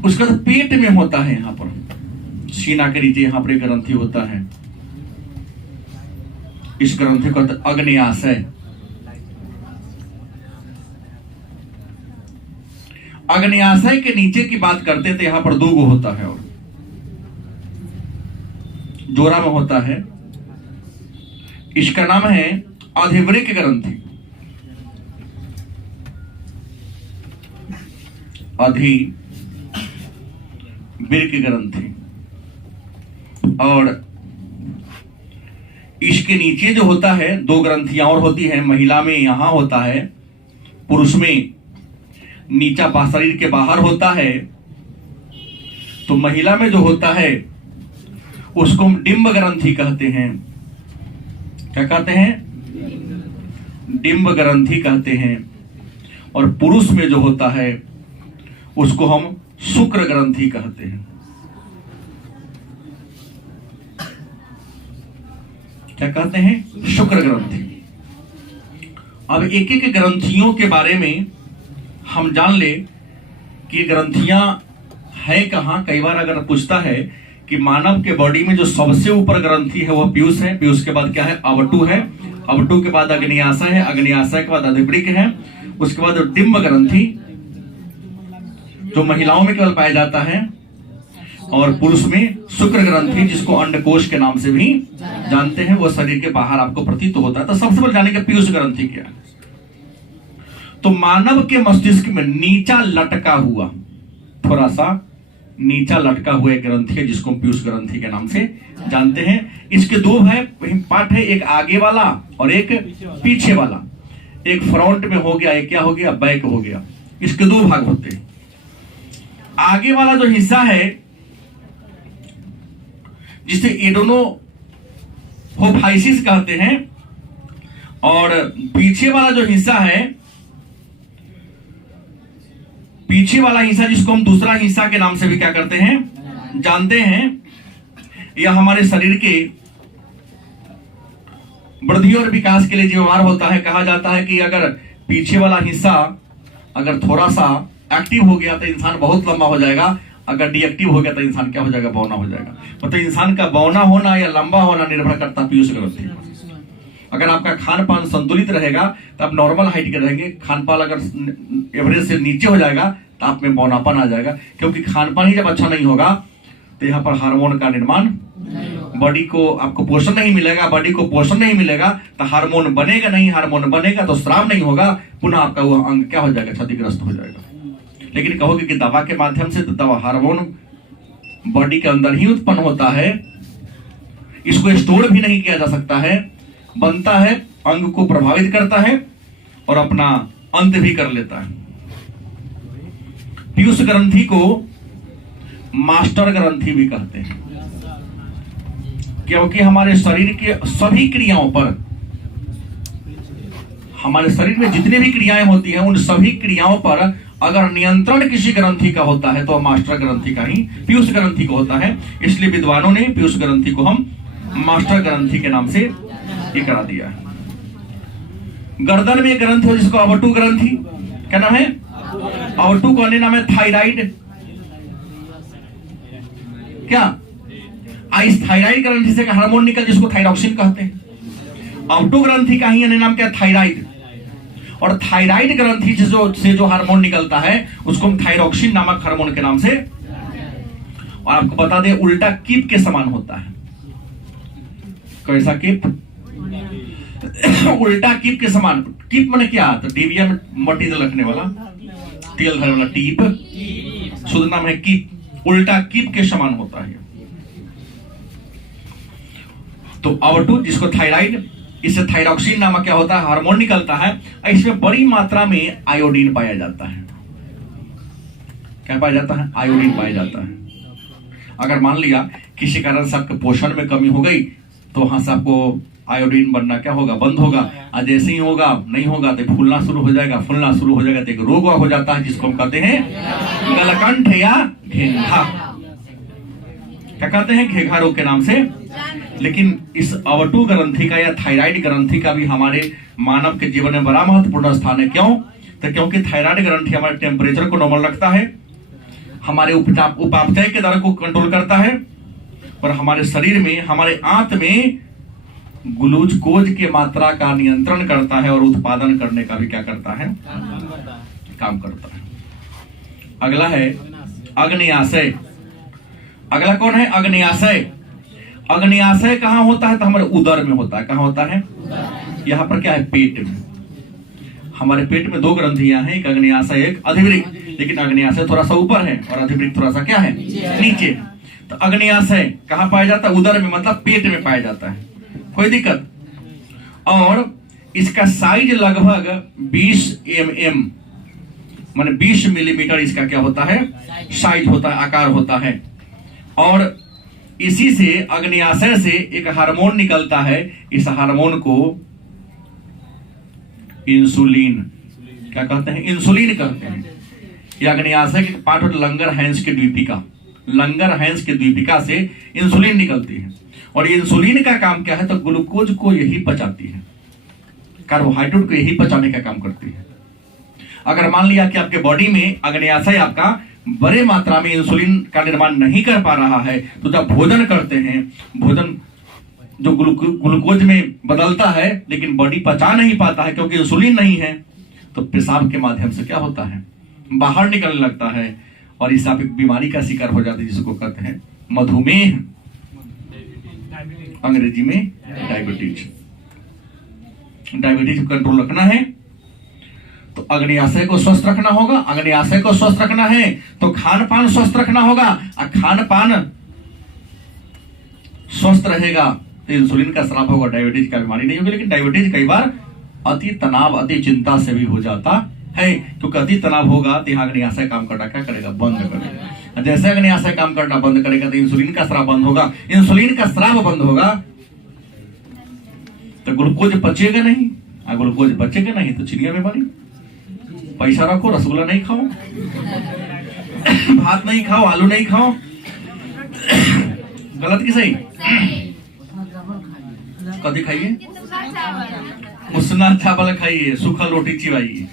उसका तो पेट में होता है, यहां पर सीना के नीचे यहां पर एक ग्रंथि होता है। इस ग्रंथि को अग्न्याशय। अग्न्याशय के नीचे की बात करते थे, यहां पर 2 गो होता है और जोड़ा में होता है। इसका नाम है अधिवृक्क ग्रंथि। अधिवृक्क ग्रंथि। और इसके नीचे जो होता है 2 ग्रंथियां और होती है। महिला में यहां होता है, पुरुष में नीचा शरीर के बाहर होता है। तो महिला में जो होता है उसको हम डिंब ग्रंथि कहते हैं। क्या कहते हैं? डिंब ग्रंथि कहते हैं। और पुरुष में जो होता है उसको हम शुक्र ग्रंथि कहते हैं। क्या कहते हैं? शुक्र ग्रंथि। अब एक एक ग्रंथियों के बारे में हम जान ले कि ग्रंथियां है कहां। कई बार अगर पूछता है कि मानव के बॉडी में जो सबसे ऊपर ग्रंथि है वह पीयूष है, पीयूष के बाद क्या है? अवटु है, अवटु के बाद अग्न्याशय है, अग्न्याशय के बाद अधिवृक्क है, उसके बाद डिंब ग्रंथि जो महिलाओं में केवल पाया जाता है, और पुरुष में शुक्र ग्रंथि जिसको अंडकोश के नाम से भी जानते हैं, वो शरीर के बाहर आपको प्रतीत होता है। तो सबसे पहले जाने के पीयूष ग्रंथि क्या है। तो मानव के मस्तिष्क में नीचा लटका हुआ, थोड़ा सा नीचा लटका हुआ एक ग्रंथि है जिसको पीयूष ग्रंथि के नाम से जानते हैं। इसके 2 पार्ट है, एक आगे वाला और एक पीछे वाला। एक फ्रंट में हो गया, एक क्या हो गया? बैक हो गया। इसके 2 भाग होते हैं। आगे वाला जो हिस्सा है जिसे एडोनोफाइसिस कहते हैं, और पीछे वाला जो हिस्सा है, पीछे वाला हिस्सा जिसको हम दूसरा हिस्सा के नाम से भी क्या करते हैं? जानते हैं। यह हमारे शरीर के वृद्धि और विकास के लिए जिम्मेदार होता है। कहा जाता है कि अगर पीछे वाला हिस्सा अगर थोड़ा सा एक्टिव हो गया तो इंसान बहुत लंबा हो जाएगा, अगर डीएक्टिव हो गया तो इंसान क्या हो जाएगा? बौना हो जाएगा। मतलब इंसान का बौना होना या लंबा होना निर्भर करता है पीयूष ग्रंथि। अगर आपका खान पान संतुलित रहेगा तो आप नॉर्मल हाइट के रहेंगे। खान पान अगर एवरेज से नीचे हो जाएगा तो आप में बौनापन आ जाएगा, क्योंकि खान पान ही जब अच्छा नहीं होगा तो यहाँ पर हार्मोन का निर्माण, बॉडी को आपको पोषण नहीं मिलेगा। बॉडी को पोषण नहीं मिलेगा तो हार्मोन बनेगा नहीं, हार्मोन बनेगा तो स्राव नहीं होगा, पुनः आपका वो अंग क्या हो जाएगा? क्षतिग्रस्त हो जाएगा। लेकिन कहोगे कि दवा के माध्यम से, तो दवा हार्मोन बॉडी के अंदर ही उत्पन्न होता है, इसको स्टोर भी नहीं किया जा सकता है, बनता है, अंग को प्रभावित करता है और अपना अंत भी कर लेता है। पीयूष ग्रंथि को मास्टर ग्रंथि भी कहते हैं, क्योंकि हमारे शरीर के सभी क्रियाओं पर, हमारे शरीर में जितनी भी क्रियाएं होती हैं उन सभी क्रियाओं पर अगर नियंत्रण किसी ग्रंथि का होता है तो मास्टर ग्रंथि का ही, पीयूष ग्रंथि को होता है। इसलिए विद्वानों ने पीयूष ग्रंथि को हम मास्टर ग्रंथि के नाम से ये करा दिया है। गर्दन में एक ग्रंथि है जिसको अवटु ग्रंथि, क्या नाम है? अवटु का अन्य नाम है थायराइड। क्या? इस थायराइड ग्रंथि से हार्मोन निकल जिसको थायरॉक्सिन कहते हैं। अवटु ग्रंथि का ही अन्य नाम क्या? थायराइड। और थायराइड ग्रंथि से जो हार्मोन निकलता है उसको हम थायरॉक्सिन नामक हार्मोन के नाम से, और आपको बता दें उल्टा कीप के समान होता है। कैसा कीप? उल्टा कीप के समान। कीप माने क्या? तो डिबिया में मटीरियल रखने वाला, तेल धरने वाला टीप, शुद्ध नाम है कीप। उल्टा कीप के समान होता है। तो अवटु जिसको थायराइड, इससे थायरॉक्सिन नामक क्या होता है? हार्मोन निकलता है। इसमें बड़ी मात्रा में आयोडीन पाया जाता है। क्या पाया जाता है? आयोडीन पाया जाता है। अगर मान लिया किसी कारण से आपके पोषण में कमी हो गई तो वहां से आपको आयोडीन बनना क्या होगा? बंद होगा। आज ऐसे ही होगा, नहीं होगा तो फूलना शुरू हो जाएगा, फूलना शुरू हो जाएगा तो एक रोग हो जाता है जिसको हम कहते हैं गलकंठ या घेघा। क्या कहते हैं? घेघा रोग के नाम से। लेकिन इस अवटु ग्रंथि का या थायराइड ग्रंथि का भी हमारे मानव के जीवन में बड़ा महत्वपूर्ण स्थान है। क्यों? तो क्योंकि थायराइड ग्रंथि हमारे टेम्परेचर को नॉर्मल रखता है, हमारे उपापचय के दर को कंट्रोल करता है, और हमारे शरीर में, हमारे आंत में ग्लूकोज की मात्रा का नियंत्रण करता है और उत्पादन करने का भी क्या करता है? काम करता है। अगला है अग्न्याशय। अगला कौन है? अग्न्याशय। अग्न्याशय कहाँ होता है? तो हमारे उदर में होता है। कहाँ होता है? यहाँ पर क्या है? पेट में। हमारे पेट में दो ग्रंथियां हैं, एक अग्न्याशय एक अधिवृक्क। लेकिन अग्न्याशय थोड़ा सा ऊपर है और अधिवृक्क थोड़ा सा क्या है? नीचे। तो अग्न्याशय कहाँ पाया जाता है? उदर में, मतलब पेट में पाया जाता है। कोई दिक्कत? और इसका साइज लगभग 20 mm माने 20 मिलीमीटर इसका क्या होता है? साइज होता है, आकार होता है। और इसी से, अग्न्याशय से एक हार्मोन निकलता है। इस हार्मोन को इंसुलिन क्या कहते हैं? इंसुलिन कहते हैं। यह अग्न्याशय के पार्ट ऑफ लंगरहैंस के द्वीपिका, लंगरहैंस के द्वीपिका से इंसुलिन निकलती है। और ये इंसुलिन का काम क्या है? तो ग्लूकोज को यही पचाती है, कार्बोहाइड्रेट को यही पचाने का काम करती है। अगर मान लिया कि आपके बॉडी में अग्न्याशय आपका बड़े मात्रा में इंसुलिन का निर्माण नहीं कर पा रहा है, तो जब भोजन करते हैं, भोजन जो ग्लूकोज में बदलता है, लेकिन बॉडी पचा नहीं पाता है क्योंकि इंसुलिन नहीं है, तो पेशाब के माध्यम से क्या होता है? बाहर निकलने लगता है। और इससे आप एक बीमारी का शिकार हो जाते हैं जिसको कहते हैं मधुमेह, अंग्रेजी में डायबिटीज। डायबिटीज कंट्रोल रखना है तो अग्न्याशय को स्वस्थ रखना होगा। अग्न्याशय को स्वस्थ रखना है तो खान पान स्वस्थ रखना होगा। और खान पान स्वस्थ रहेगा तो इंसुलिन का स्राव होगा, डायबिटीज का बीमारी नहीं होगी। लेकिन डायबिटीज कई बार अति तनाव, अति चिंता से भी हो जाता है, क्योंकि अति तनाव होगा तो यहाँ अग्न्याशय काम करना क्या करेगा? बंद करेगा। जैसे अग्न्याशय काम करना बंद करेगा तो इंसुलिन का स्राव बंद होगा। इंसुलिन का स्राव बंद होगा तो ग्लूकोज पचेगा नहीं, और ग्लूकोज बचेगा नहीं तो चिनिया बीमारी। पैसा रखो, रसगुल्ला नहीं खाओ, भात नहीं खाओ, आलू नहीं खाओ। गलत कि सही? कभी खाइए, उसना चावल खाइए, सूखा रोटी चिबाइए,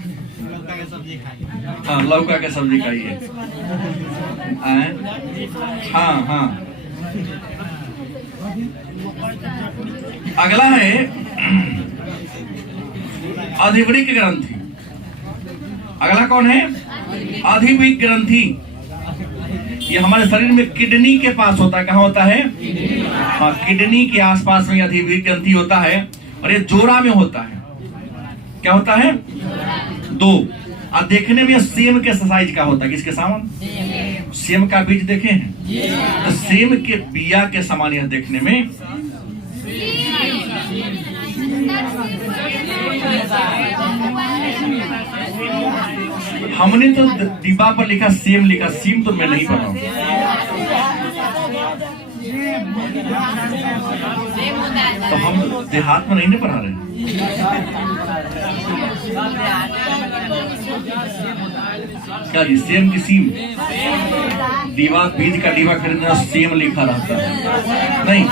हाँ लौका के सब्जी खाइए। हाँ हाँ। अगला है अधिवृक्क ग्रंथि। अगला कौन है? अधिवृक्क ग्रंथि। ये हमारे शरीर में किडनी के पास होता है। कहाँ होता है? हाँ, किडनी के आसपास में अधिवृक्क ग्रंथि होता है। और ये जोड़ा में होता है। क्या होता है? दो। और देखने में सेम के साइज का होता है। किसके समान? सेम का बीज देखे हैं? तो सेम के बिया के समान यह देखने में। हमने तो डिब्बा पर लिखा सेम लिखा, सीम तो मैं नहीं पढ़ा हूं। तो हम देहात में नहीं पढ़ा रहे। क्या जी? सेम की सीम? दीवा, बीज का दीवा खरीदना सेम लिखा रहता है नहीं।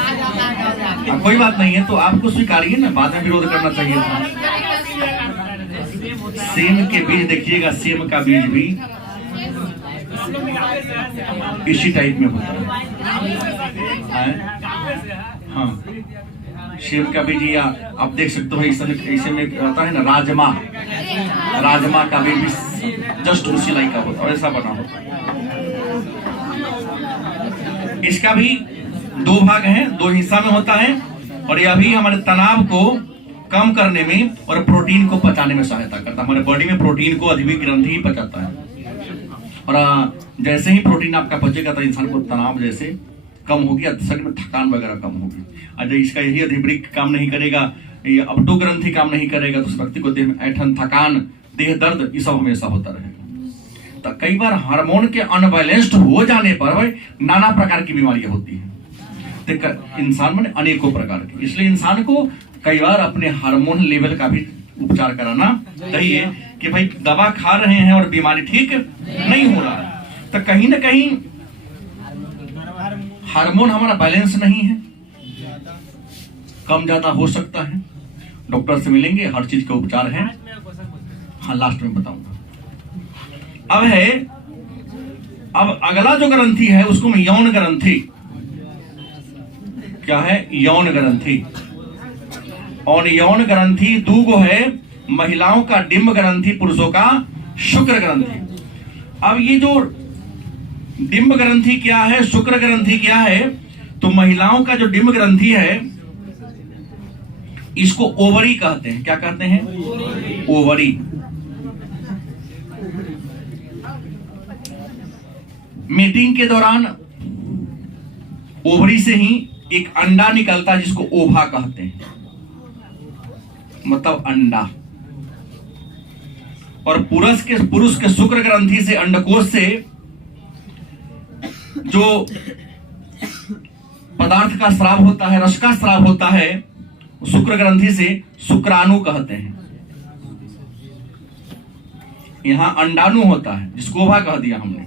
कोई बात नहीं है, तो आपको स्वीकारिए ना, बाद में विरोध करना चाहिए था। सेम के बीज देखिएगा, सेम का बीज भी इसी टाइप में होता है। हाँ, सेम का बीज या आप देख सकते हो ऐसे में आता है ना, राजमा। राजमा का बीज भी जस्ट उसी लाइक का होता है, ऐसा बना होता है। इसका भी दो भाग हैं, दो हिस्सा में होता है। और यह भी हमारे तनाव को कम करने में और प्रोटीन को पचाने में सहायता करता है। हमारे बॉडी में प्रोटीन को अधिवृक्क ग्रंथि ही पचाता है। और जैसे ही प्रोटीन आपका पचेगा तो इंसान को तनाव जैसे कम होगी, शरीर में थकान वगैरह कम होगी। और इसका यही अधिवृक्क काम नहीं करेगा, ये अपटो ग्रंथि काम नहीं करेगा, तो उस व्यक्ति को देह में ऐठन, थकान, देह दर्द, ये सब हमेशा होता रहेगा। तो कई बार हार्मोन के अनबैलेंस्ड हो जाने पर भाई नाना प्रकार की बीमारियां होती हैं। इंसान में अनेकों प्रकार की, इसलिए इंसान को कई बार अपने हार्मोन लेवल का भी उपचार कराना चाहिए कि भाई दवा खा रहे हैं और बीमारी ठीक नहीं हो रहा है, तो कहीं ना कहीं हार्मोन हमारा बैलेंस नहीं है, कम ज्यादा हो सकता है। डॉक्टर से मिलेंगे, हर चीज का उपचार है। हाँ, लास्ट में बताऊंगा। अब अगला जो ग्रंथि है उसको मैं यौन ग्रंथि। क्या है? यौन ग्रंथि। और यौन ग्रंथि दूगो है, महिलाओं का डिंब ग्रंथि, पुरुषों का शुक्र ग्रंथि। अब ये जो डिंब ग्रंथि क्या है, शुक्र ग्रंथि क्या है, तो महिलाओं का जो डिंब ग्रंथि है इसको ओवरी कहते हैं। क्या कहते हैं? ओवरी। मीटिंग के दौरान ओवरी से ही एक अंडा निकलता है जिसको ओभा कहते हैं, मतलब अंडा। और पुरुष के शुक्र ग्रंथि से, अंडकोश से जो पदार्थ का स्राव होता है, रस का स्राव होता है, शुक्र ग्रंथि से शुक्राणु कहते हैं। यहां अंडाणु होता है जिसको ओभा कह दिया हमने,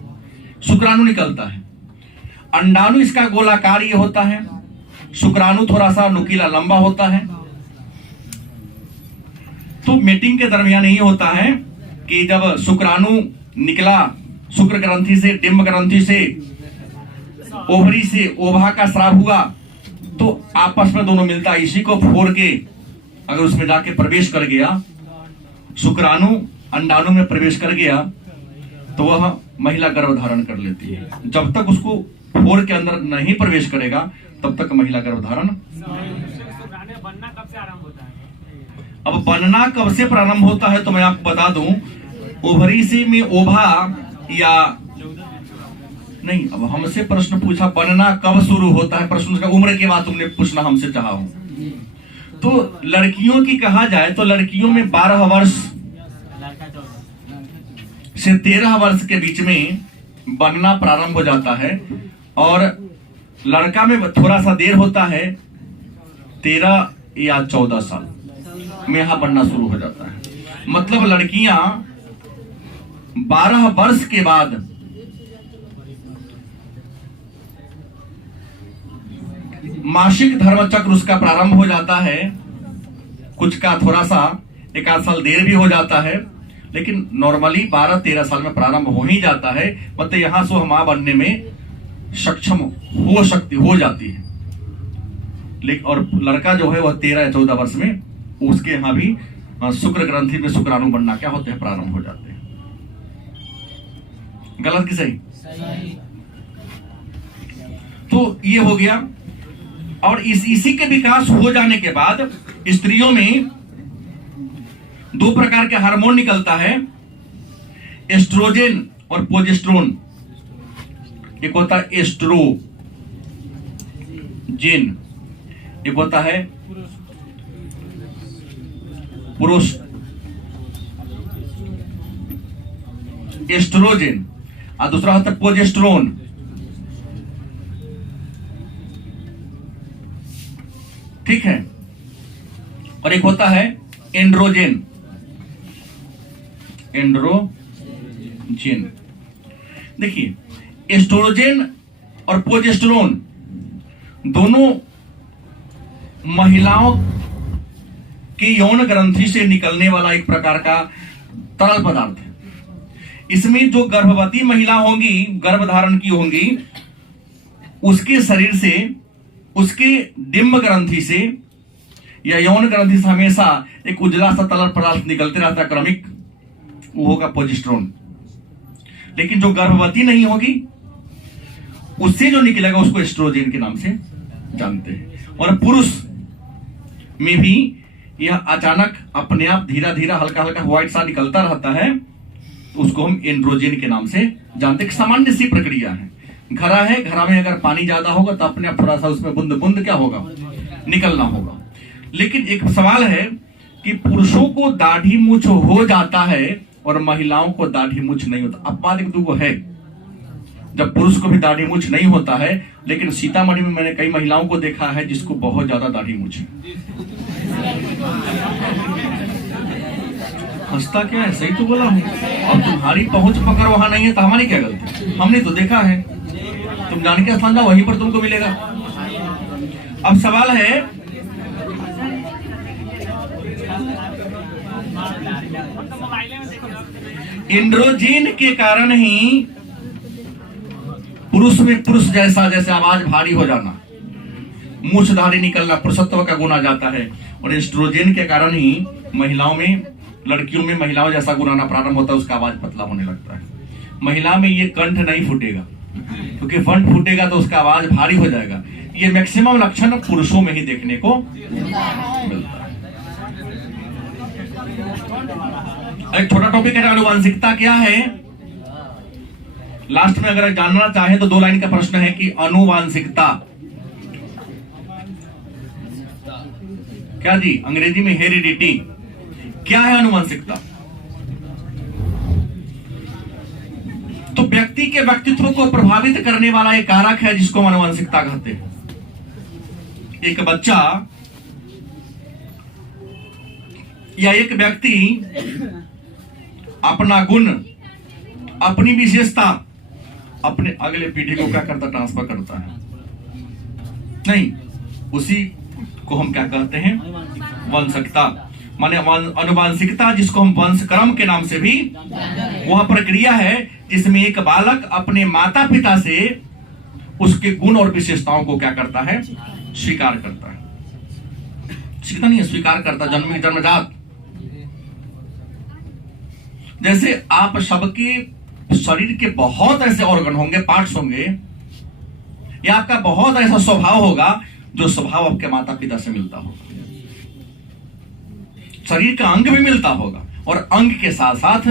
शुक्राणु निकलता है। अंडाणु इसका गोलाकार ये होता है, शुक्राणु थोड़ा सा नुकीला लंबा होता है। तो मीटिंग के दरमियान ये होता है कि जब शुक्राणु निकला शुक्र ग्रंथि से, डिंब ग्रंथि से, ओवरी से ओभा का स्राव हुआ, तो आपस में दोनों मिलता है। इसी को फोड़ के अगर उसमें जाके प्रवेश कर गया, शुक्राणु अंडाणु में प्रवेश कर गया, तो वह महिला गर्भ धारण कर लेती है। जब तक उसको फोड़ के अंदर नहीं प्रवेश करेगा तब तक महिला गर्भ धारण। बनना कब से आरंभ होता है? अब बनना कब से प्रारंभ होता है तो मैं आपको बता दूं, ओवरी से में ओभा या नहीं। अब हमसे प्रश्न पूछा बनना कब शुरू होता है, प्रश्न का उम्र के बाद तुमने पूछना हमसे चाहा हूं। तो लड़कियों की कहा जाए तो लड़कियों में 12 वर्ष से 13 वर्ष के बीच में बनना प्रारंभ हो जाता है, और लड़का में थोड़ा सा देर होता है, 13 या 14 साल में यहां बनना शुरू हो जाता है। मतलब लड़कियां 12 वर्ष के बाद मासिक धर्म चक्र उसका प्रारंभ हो जाता है। कुछ का थोड़ा सा 1 साल देर भी हो जाता है, लेकिन नॉर्मली 12-13 साल में प्रारंभ हो ही जाता है। मतलब यहां से मां बनने में सक्षम हो जाती है। लेकिन और लड़का जो है वह 13 या 14 वर्ष में उसके यहां भी शुक्र ग्रंथि में शुक्राणु बनना क्या होते हैं, प्रारंभ हो जाते हैं। गलत कि सही? तो ये हो गया। और इसी के विकास हो जाने के बाद स्त्रियों में 2 प्रकार के हार्मोन निकलता है, एस्ट्रोजन और प्रोजेस्टेरोन। एक होता है एस्ट्रोजन, एक होता है पुरुष एस्ट्रोजन, और दूसरा होता है प्रोजेस्टेरोन। ठीक है। और एक होता है एंड्रोजन। देखिए, एस्ट्रोजन और प्रोजेस्टेरोन दोनों महिलाओं की यौन ग्रंथि से निकलने वाला एक प्रकार का तरल पदार्थ है। इसमें जो गर्भवती महिला होंगी, गर्भ धारण की होंगी, उसके शरीर से, उसके डिंब ग्रंथि से या यौन ग्रंथि से हमेशा एक उजला सा तरल पदार्थ निकलते रहता है, क्रमिक, वो होगा प्रोजेस्टेरोन। लेकिन जो गर्भवती नहीं होगी उससे जो निकलेगा उसको एस्ट्रोजन के नाम से जानते हैं। और पुरुष में भी यह अचानक अपने आप धीरे धीरे हल्का हल्का व्हाइट सा निकलता रहता है, तो उसको हम एंड्रोजन के नाम से जानते हैं। सामान्य सी प्रक्रिया है। घड़ा है, घड़ा में अगर पानी ज्यादा होगा तो अपने आप थोड़ा सा उसमें बूंद बूंद क्या होगा, निकलना होगा। लेकिन एक सवाल है कि पुरुषों को दाढ़ी मूछ हो जाता है और महिलाओं को दाढ़ी मूछ नहीं होता। अपवाद एक दूगो है, जब पुरुष को भी दाढ़ी मूछ नहीं होता है, लेकिन सीतामढ़ी में मैंने कई महिलाओं को देखा है जिसको बहुत ज्यादा दाढ़ी मूछ है। हंसता क्या है, सही तो बोला हूं। और तुम्हारी पहुंच पकड़ वहां नहीं है तो हमारी क्या गलती, हमने तो देखा है। तुम जान के स्थान जाओ, वहीं पर तुमको मिलेगा। अब सवाल है, एंड्रोजन के कारण ही पुरुष में पुरुष जैसा, जैसे आवाज भारी हो जाना, मूछधारी निकलना, पुरुषत्व का गुण आ जाता है। और एस्ट्रोजन के कारण ही महिलाओं में, लड़कियों में महिलाओं जैसा गुण आना प्रारंभ होता है, उसका आवाज पतला होने लगता है। महिला में ये कंठ नहीं फूटेगा, क्योंकि कंठ फूटेगा तो उसका आवाज भारी हो जाएगा। ये मैक्सिमम लक्षण पुरुषों में ही देखने को मिलता है। एक छोटा टॉपिक है, आनुवांशिकता क्या है। लास्ट में अगर जानना चाहे तो 2 लाइन का प्रश्न है कि आनुवांशिकता क्या जी, अंग्रेजी में हेरिडिटी। क्या है आनुवांशिकता? तो व्यक्ति के व्यक्तित्व को प्रभावित करने वाला एक कारक है जिसको हम आनुवांशिकता कहते हैं। एक बच्चा या एक व्यक्ति अपना गुण, अपनी विशेषता अपने अगले पीढ़ी को क्या करता, ट्रांसफर करता है। नहीं, उसी को हम क्या कहते हैं, वंशकता, माने आनुवांशिकता, जिसको हम वंशक्रम के नाम से भी, वह प्रक्रिया है जिसमें एक बालक अपने माता पिता से उसके गुण और विशेषताओं को क्या करता है, स्वीकार करता है। सीखता नहीं है, स्वीकार करता, जन्मजात। जैसे आप सबके शरीर के बहुत ऐसे ऑर्गन होंगे, पार्ट्स होंगे, या आपका बहुत ऐसा स्वभाव होगा जो स्वभाव आपके माता पिता से मिलता होगा। शरीर का अंग भी मिलता होगा, और अंग के साथ साथ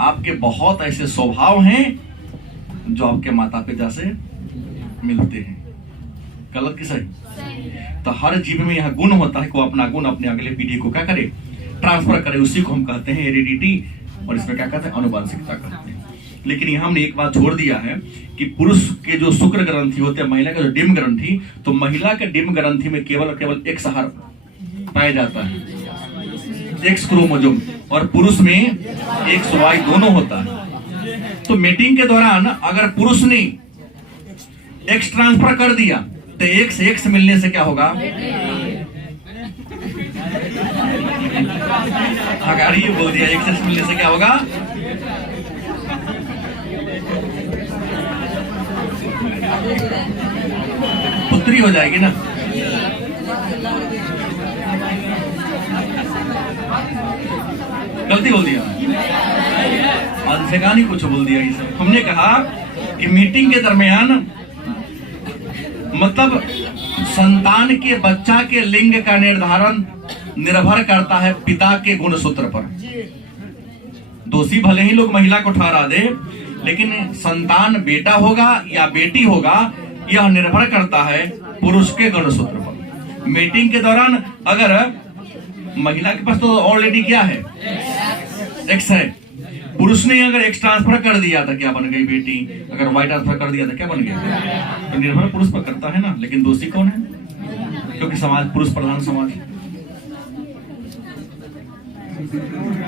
आपके बहुत ऐसे स्वभाव हैं जो आपके माता पिता से मिलते हैं। गलत कि सही? तो हर जीव में यह गुण होता है कि वो अपना गुण अपने अगले पीढ़ी को क्या करे, ट्रांसफर करे। उसी को हम कहते हैं हेरिडिटी, और इसमें क्या कहते हैं, आनुवांशिकता कहते हैं। लेकिन यहां हमने एक बात छोड़ दिया है कि पुरुष के जो शुक्र ग्रंथि होते हैं, महिला का जो डिम्ब ग्रंथि, तो महिला के डिम्ब ग्रंथि में केवल और केवल एक सहार पाया जाता है, एक्स क्रोमोसोम, और पुरुष में एक्स वाई दोनों होता है। तो मीटिंग के दौरान अगर पुरुष ने एक्स ट्रांसफर कर दिया तो एक्स एक्स मिलने से क्या होगा, अगाड़ी ये बोल दिया, एक्स एक्स मिलने से क्या होगा, पुत्री हो जाएगी ना। गलती बोल दिया, अंशका नहीं कुछ बोल दिया। ये सब हमने कहा कि मीटिंग के दरमियान, मतलब संतान के बच्चा के लिंग का निर्धारण निर्भर करता है पिता के गुणसूत्र पर। दोषी भले ही लोग महिला को ठहरा दे, लेकिन संतान बेटा होगा या बेटी होगा यह निर्भर करता है पुरुष के गुणसूत्र पर। मीटिंग के दौरान अगर महिला के पास तो ऑलरेडी क्या है, एक्स है, पुरुष ने अगर एक्स ट्रांसफर कर दिया था क्या बन गई बेटी, अगर वाई ट्रांसफर कर दिया था क्या बन गया, तो निर्भर पुरुष पर करता है ना। लेकिन दोषी कौन है, क्योंकि समाज पुरुष प्रधान समाज है।